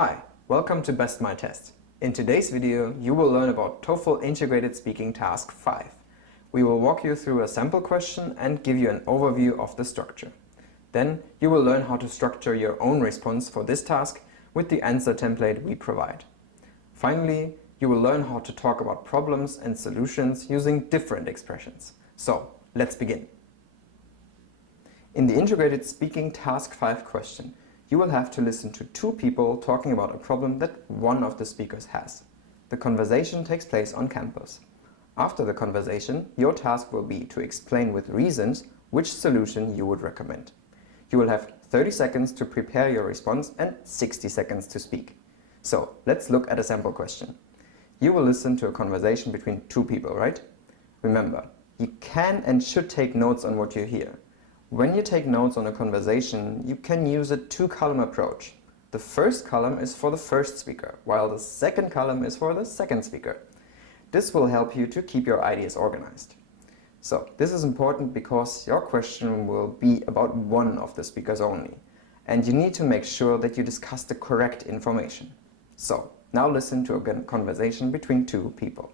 Hi, welcome to BestMyTest. In today's video, you will learn about TOEFL Integrated Speaking Task 5. We will walk you through a sample question and give you an overview of the structure. Then you will learn how to structure your own response for this task with the answer template we provide. Finally, you will learn how to talk about problems and solutions using different expressions. So, let's begin. In the Integrated Speaking Task 5 question, you will have to listen to two people talking about a problem that one of the speakers has. The conversation takes place on campus. After the conversation, your task will be to explain with reasons which solution you would recommend. You will have 30 seconds to prepare your response and 60 seconds to speak. So, let's look at a sample question. You will listen to a conversation between two people, right? Remember, you can and should take notes on what you hear. When you take notes on a conversation, you can use a two-column approach. The first column is for the first speaker, while the second column is for the second speaker. This will help you to keep your ideas organized. So, this is important because your question will be about one of the speakers only, and you need to make sure that you discuss the correct information. So, now listen to a conversation between two people.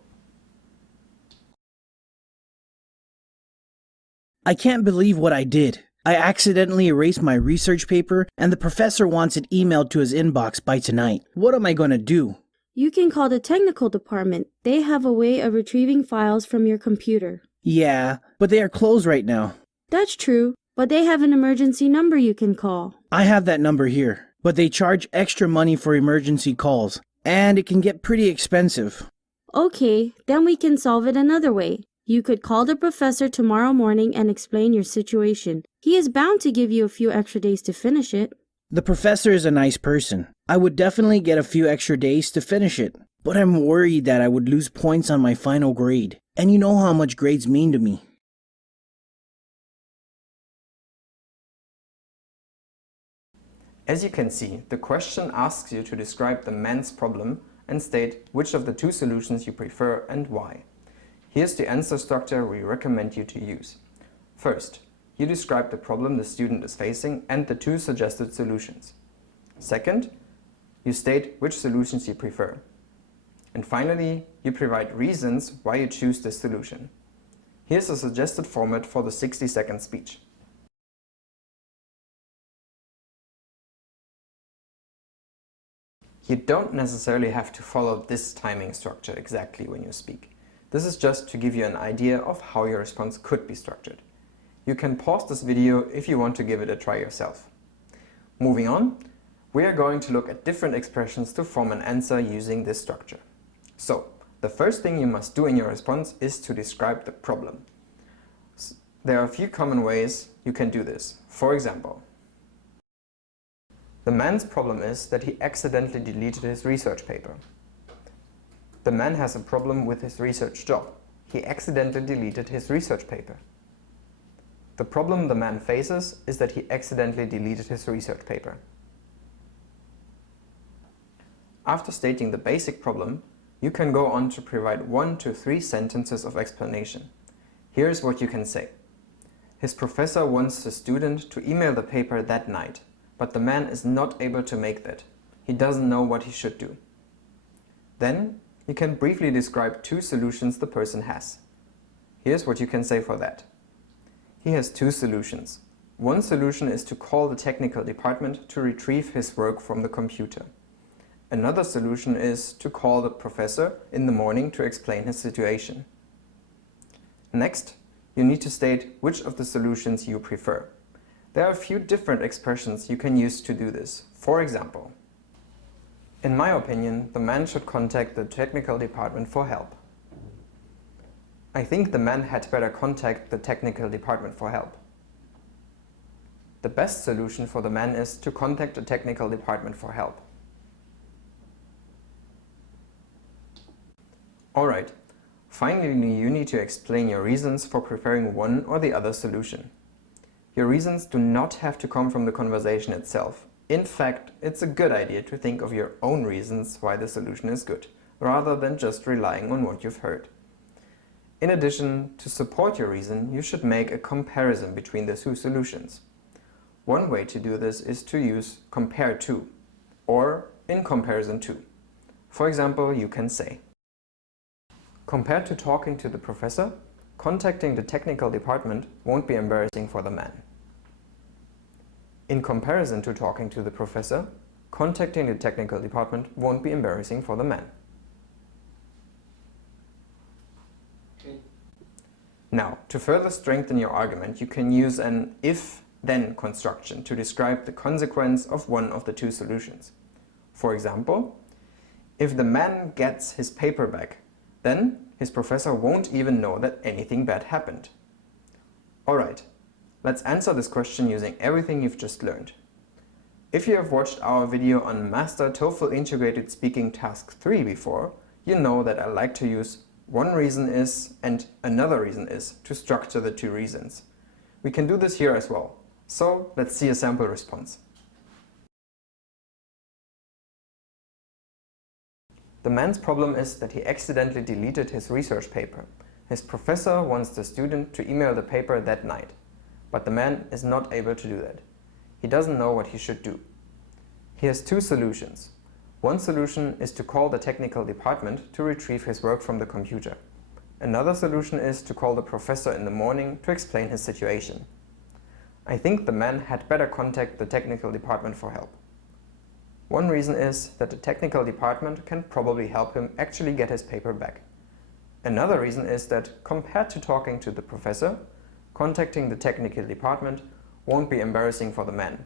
I can't believe what I did. I accidentally erased my research paper and the professor wants it emailed to his inbox by tonight. What am I going to do? You can call the technical department. They have a way of retrieving files from your computer. Yeah, but they are closed right now. That's true, but they have an emergency number you can call. I have that number here, but they charge extra money for emergency calls, and it can get pretty expensive. Okay, then we can solve it another way. You could call the professor tomorrow morning and explain your situation. He is bound to give you a few extra days to finish it. The professor is a nice person. I would definitely get a few extra days to finish it, but I'm worried that I would lose points on my final grade. And you know how much grades mean to me. As you can see, the question asks you to describe the man's problem and state which of the two solutions you prefer and why. Here's the answer structure we recommend you to use. First, you describe the problem the student is facing and the two suggested solutions. Second, you state which solutions you prefer. And finally, you provide reasons why you choose this solution. Here's a suggested format for the 60-second speech. You don't necessarily have to follow this timing structure exactly when you speak. This is just to give you an idea of how your response could be structured. You can pause this video if you want to give it a try yourself. Moving on, we are going to look at different expressions to form an answer using this structure. So, the first thing you must do in your response is to describe the problem. There are a few common ways you can do this. For example, the man's problem is that he accidentally deleted his research paper. The man has a problem with his research job. He accidentally deleted his research paper. The problem the man faces is that he accidentally deleted his research paper. After stating the basic problem, you can go on to provide 1 to 3 sentences of explanation. Here's what you can say. His professor wants the student to email the paper that night, but the man is not able to make that. He doesn't know what he should do. Then, you can briefly describe two solutions the person has. Here's what you can say for that. He has two solutions. One solution is to call the technical department to retrieve his work from the computer. Another solution is to call the professor in the morning to explain his situation. Next, you need to state which of the solutions you prefer. There are a few different expressions you can use to do this. For example, in my opinion, the man should contact the technical department for help. I think the man had better contact the technical department for help. The best solution for the man is to contact the technical department for help. Alright, finally you need to explain your reasons for preferring one or the other solution. Your reasons do not have to come from the conversation itself. In fact, it's a good idea to think of your own reasons why the solution is good, rather than just relying on what you've heard. In addition, to support your reason, you should make a comparison between the two solutions. One way to do this is to use compare to, or in comparison to. For example, you can say, compared to talking to the professor, contacting the technical department won't be embarrassing for the man. In comparison to talking to the professor, contacting the technical department won't be embarrassing for the man. Now, to further strengthen your argument, you can use an if-then construction to describe the consequence of one of the two solutions. For example, if the man gets his paper back, then his professor won't even know that anything bad happened. Alright, let's answer this question using everything you've just learned. If you have watched our video on Master TOEFL Integrated Speaking Task 3 before, you know that I like to use one reason is and another reason is to structure the two reasons. We can do this here as well. So let's see a sample response. The man's problem is that he accidentally deleted his research paper. His professor wants the student to email the paper that night, but the man is not able to do that. He doesn't know what he should do. He has two solutions. One solution is to call the technical department to retrieve his work from the computer. Another solution is to call the professor in the morning to explain his situation. I think the man had better contact the technical department for help. One reason is that the technical department can probably help him actually get his paper back. Another reason is that, compared to talking to the professor, contacting the technical department won't be embarrassing for the man.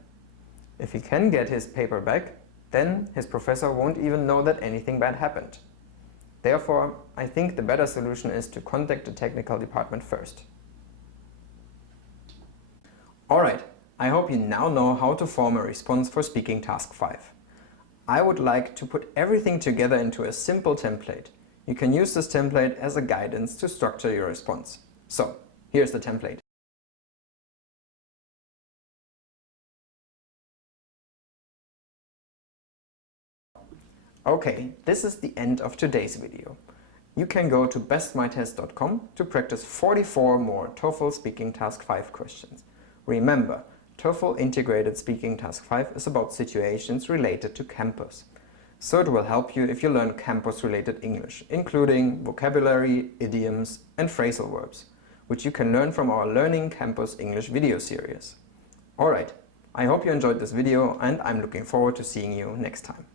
If he can get his paper back, then his professor won't even know that anything bad happened. Therefore, I think the better solution is to contact the technical department first. Alright, I hope you now know how to form a response for speaking task 5. I would like to put everything together into a simple template. You can use this template as a guidance to structure your response. So, here's the template. Okay, this is the end of today's video. You can go to bestmytest.com to practice 44 more TOEFL Speaking Task 5 questions. Remember, TOEFL Integrated Speaking Task 5 is about situations related to campus. So it will help you if you learn campus-related English, including vocabulary, idioms, and phrasal verbs, which you can learn from our Learning Campus English video series. Alright, I hope you enjoyed this video and I'm looking forward to seeing you next time.